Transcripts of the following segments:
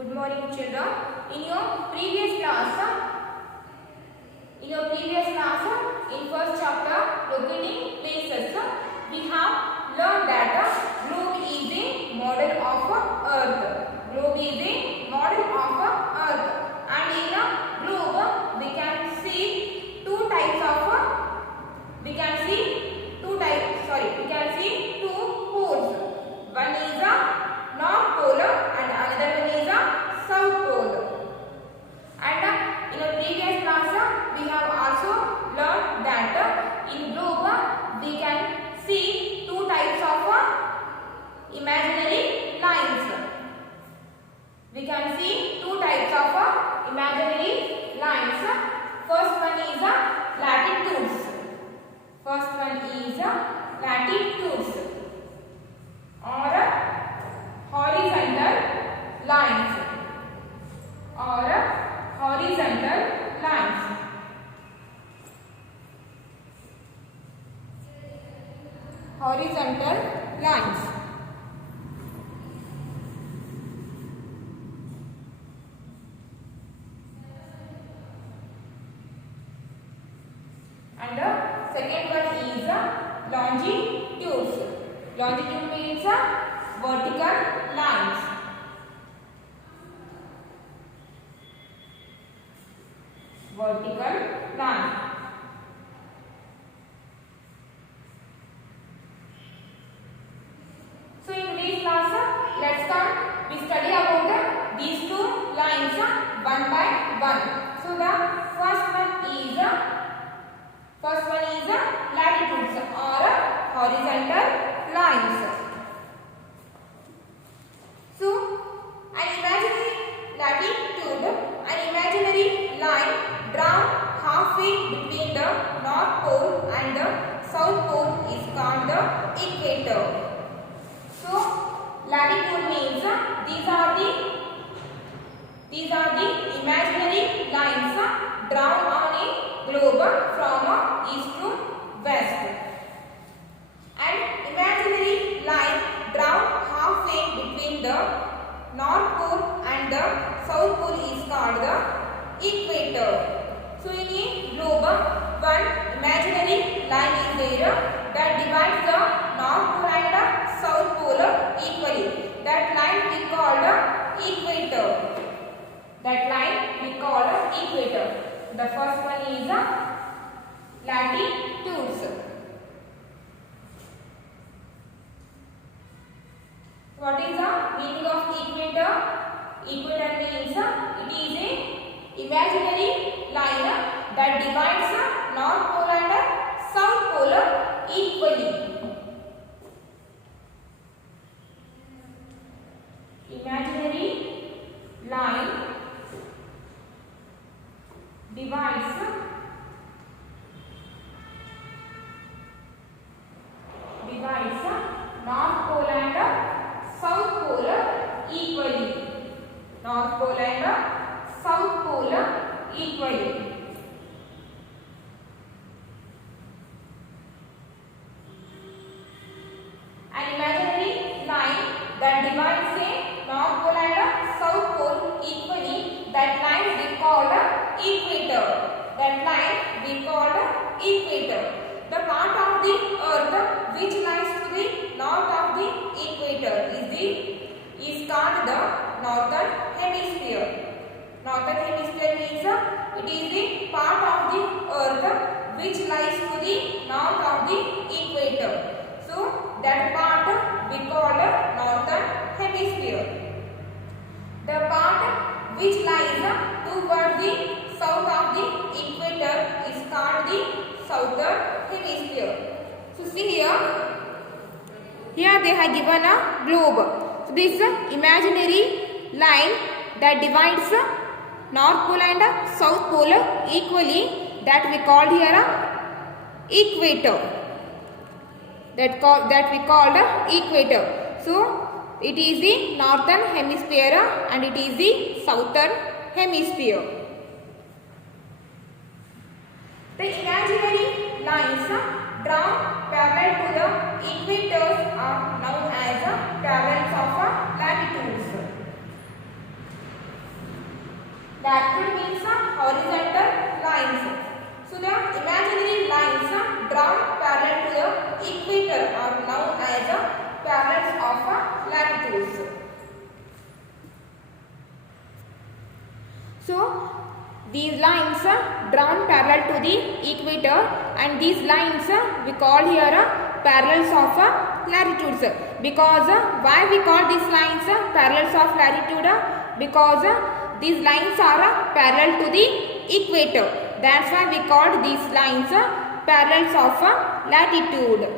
Good morning, children. In your previous class, in first chapter, locating places, we have learned that globe is a model of Earth. Globe is a model of Earth, and in a globe we can see two poles. One is a north pole and another one is a south pole. And in a previous class we have also learned that in globe we can see two types of imaginary lines. We can see two types of imaginary lines. First one is latitudes. First one is latitudes or horizontal lines or horizontal lines. Horizontal lines. And the second one is longitudes. Longitude means vertical lines. Vertical line. So in today's class, let's start. We study about these two lines one by one. So the first one is latitudes or horizontal lines. So an imaginary latitude, an imaginary line drawn halfway between the north pole and the south pole is called the equator. So latitude means these are the imaginary lines drawn on a globe from east to west. An imaginary line drawn halfway between the north pole and the south pole is called the equator. So in a globe, one imaginary line is there that divides the north pole and the south pole equally. That line we call the equator. That line we call the equator. The first one is latitudes. What is the meaning of equator? Equator means it is a imaginary line that divides north pole and south pole equally. Imaginary line divides north pole and south pole equally. North pole and south pole equally. An imaginary line that divides a north pole and south pole equally, that line we call equator. That line we call equator. The part of the earth which lies to the north of the equator is called the northern hemisphere. Northern hemisphere means it is the part of the earth which lies to the north of the equator. So that part we call northern hemisphere. The part which lies towards the south of the equator is called the southern hemisphere. So see here they have given a globe. So this imaginary line that divides north pole and south pole equally, that we called here equator. That we called equator. So it is the northern hemisphere and it is the southern hemisphere. The imaginary lines drawn parallel to the equators are known as parallels of latitudes. So these lines are drawn parallel to the equator, and these lines we call here parallels of latitudes. Because why we call these lines parallels of latitude? Because these lines are parallel to the equator. That's why we call these lines parallels of latitude.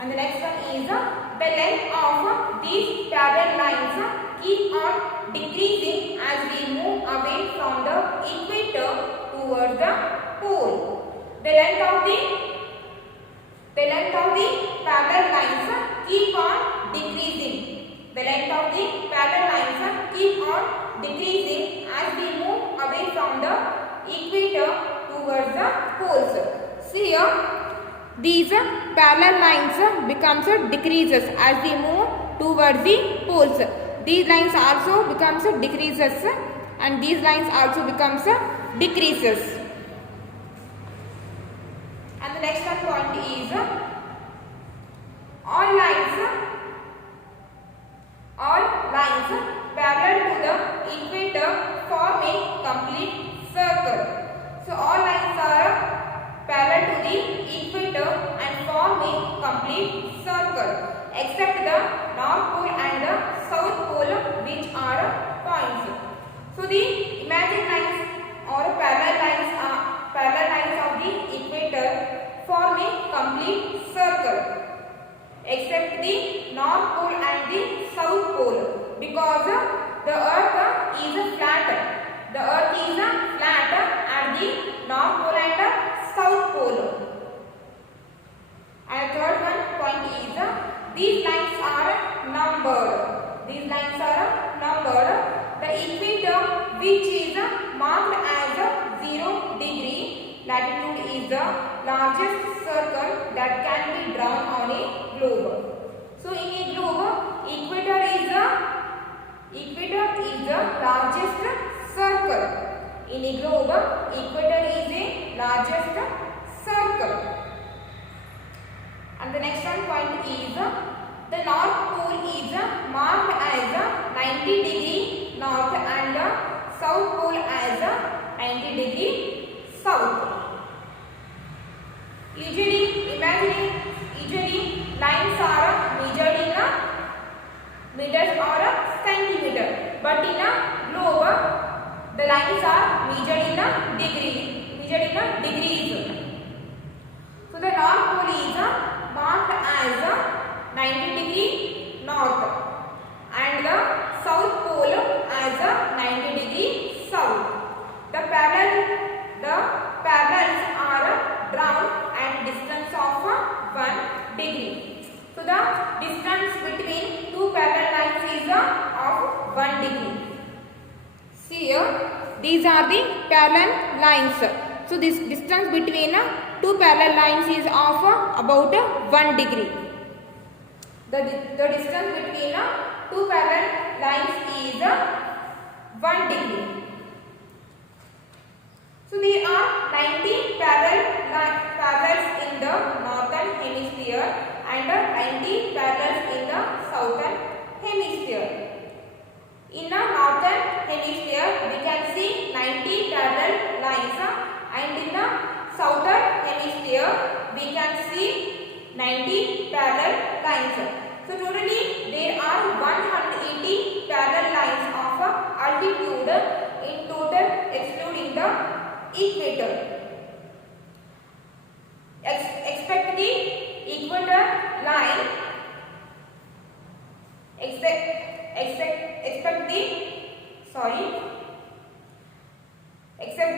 And the next one is the length of these parallel lines keep on decreasing as we move away from the equator towards the pole. The length of the parallel lines keep on decreasing. The length of the parallel lines keep on decreasing as we move away from the equator towards the poles. See here, these parallel lines becomes decreases as we move towards the poles. These lines also becomes decreases, and these lines also becomes decreases. And the next one point is all lines parallel to the equator form a complete circle. So all lines are parallel to the equator and form a complete circle, except the north pole and the south pole, which are points. So the imaginary lines or parallel lines of the equator form a complete circle, except the north pole and the south pole, because the earth is flat. The earth is flat at the north pole and south pole. And the third one point is these lines are numbered. These lines are numbered. The equator, which is marked as 0 degree latitude, is the largest circle that can be drawn on a globe. So in a globe, equator is the largest circle. In a globe, equator is the largest circle. And the next one point is the north pole is marked as 90 degree north and the south pole as 90 degree south. Usually lines are measured in meters or centimeter, but in a globe the lines are measured in degrees. So the north pole is marked as 90 degree north and the south pole as 90 degree south. The parallels are drawn at distance of 1 degree. So the distance between two parallel lines is of 1 degree. See here, these are the parallel lines. So this distance between two parallel lines is of about 1 degree. The distance between two parallel lines is 1 degree. So there are 90 parallels in the northern hemisphere and 90 parallels in the southern hemisphere. In the northern hemisphere, we can see 90 parallel lines, and in the southern hemisphere, we can see 90 parallel lines. So totally, there are 180 parallel lines of altitude in total, excluding the equator. Expect the equator line. Expect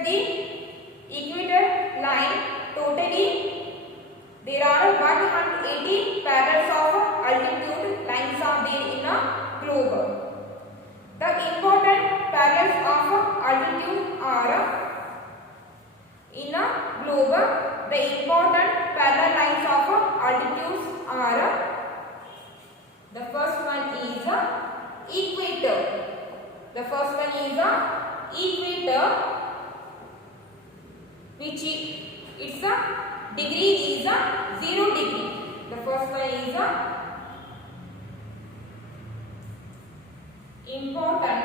the equator line. Totally, there are 180 parallels of altitude lines are there in a globe. The important parallels of altitude are in a globe. The important parallel lines of altitudes are, the first one is equator. The first one is equator, which its degree is 0 degree. The first one is important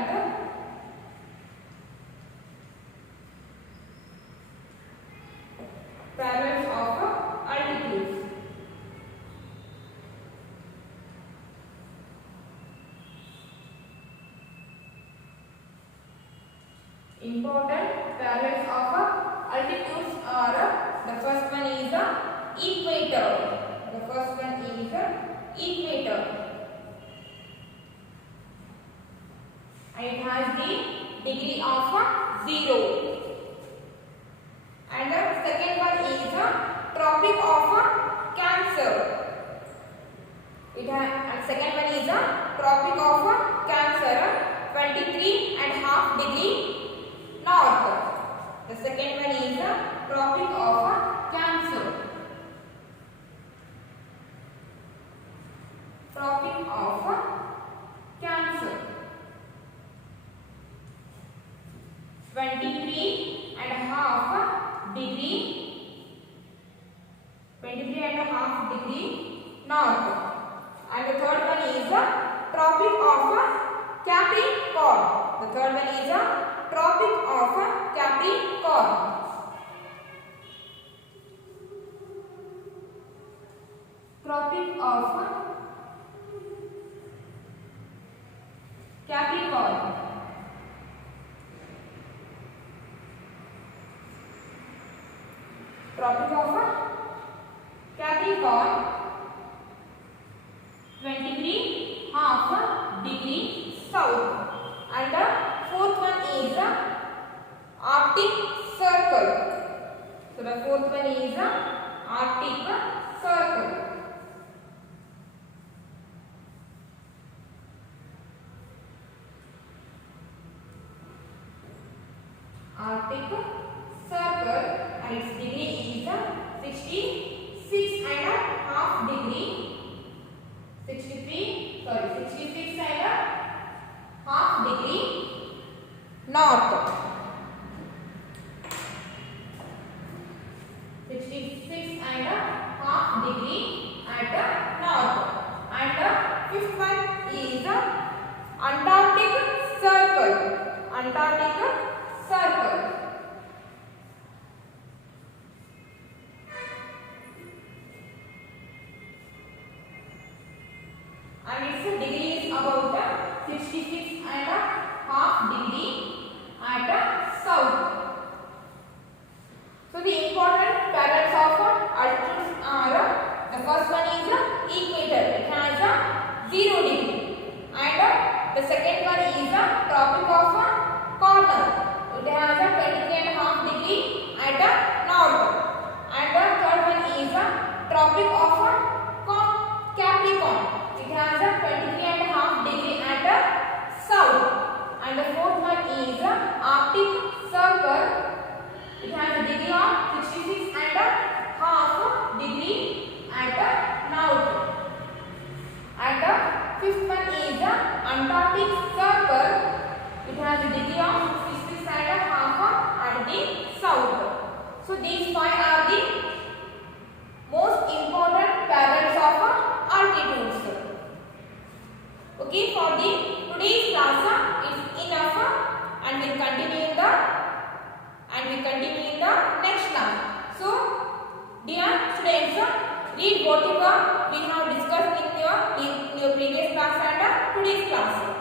Important parallels of altitudes are the first one is equator. The first one is equator, and it has the degree of 0. And the second one is Tropic of Cancer. It has, and second one is Tropic of Cancer, 23.5 degree north. The second one is Tropic of Cancer. Tropic of Cancer, 23.5 degree north. And the third one is Tropic of Capricorn. The third one is Tropic of Capricorn. Tropic of Capricorn. Tropic of Capricorn, 23.5 degree south. And the fourth one is Arctic Circle. So the fourth one is Arctic Circle. Arctic Circle, and its degree is 66.5 degree. 66.5 degree north. 66.5 degree at the north. And the fifth one is Antarctic Circle. Antarctic Circle. And its degree is about 66.5 degree at the south. So the important parallels of altitudes are the first one is equator. It has 0 degree. And the second one is Tropic of Corner. It has 23.5 degree at the north. And the third one is Tropic of Capricorn. It has 23.5 degree at the south. And the fourth one is Arctic Circle. It has a degree of 66.5 degree at the north. And the fifth one is Antarctic Circle. It has a degree of 66.5 at the south. So these five are the most important parallels of altitudes. Okay, for the today's class is enough, and we'll continue in the next class. So, dear students, read whatever we have discussed in your previous class and today's class.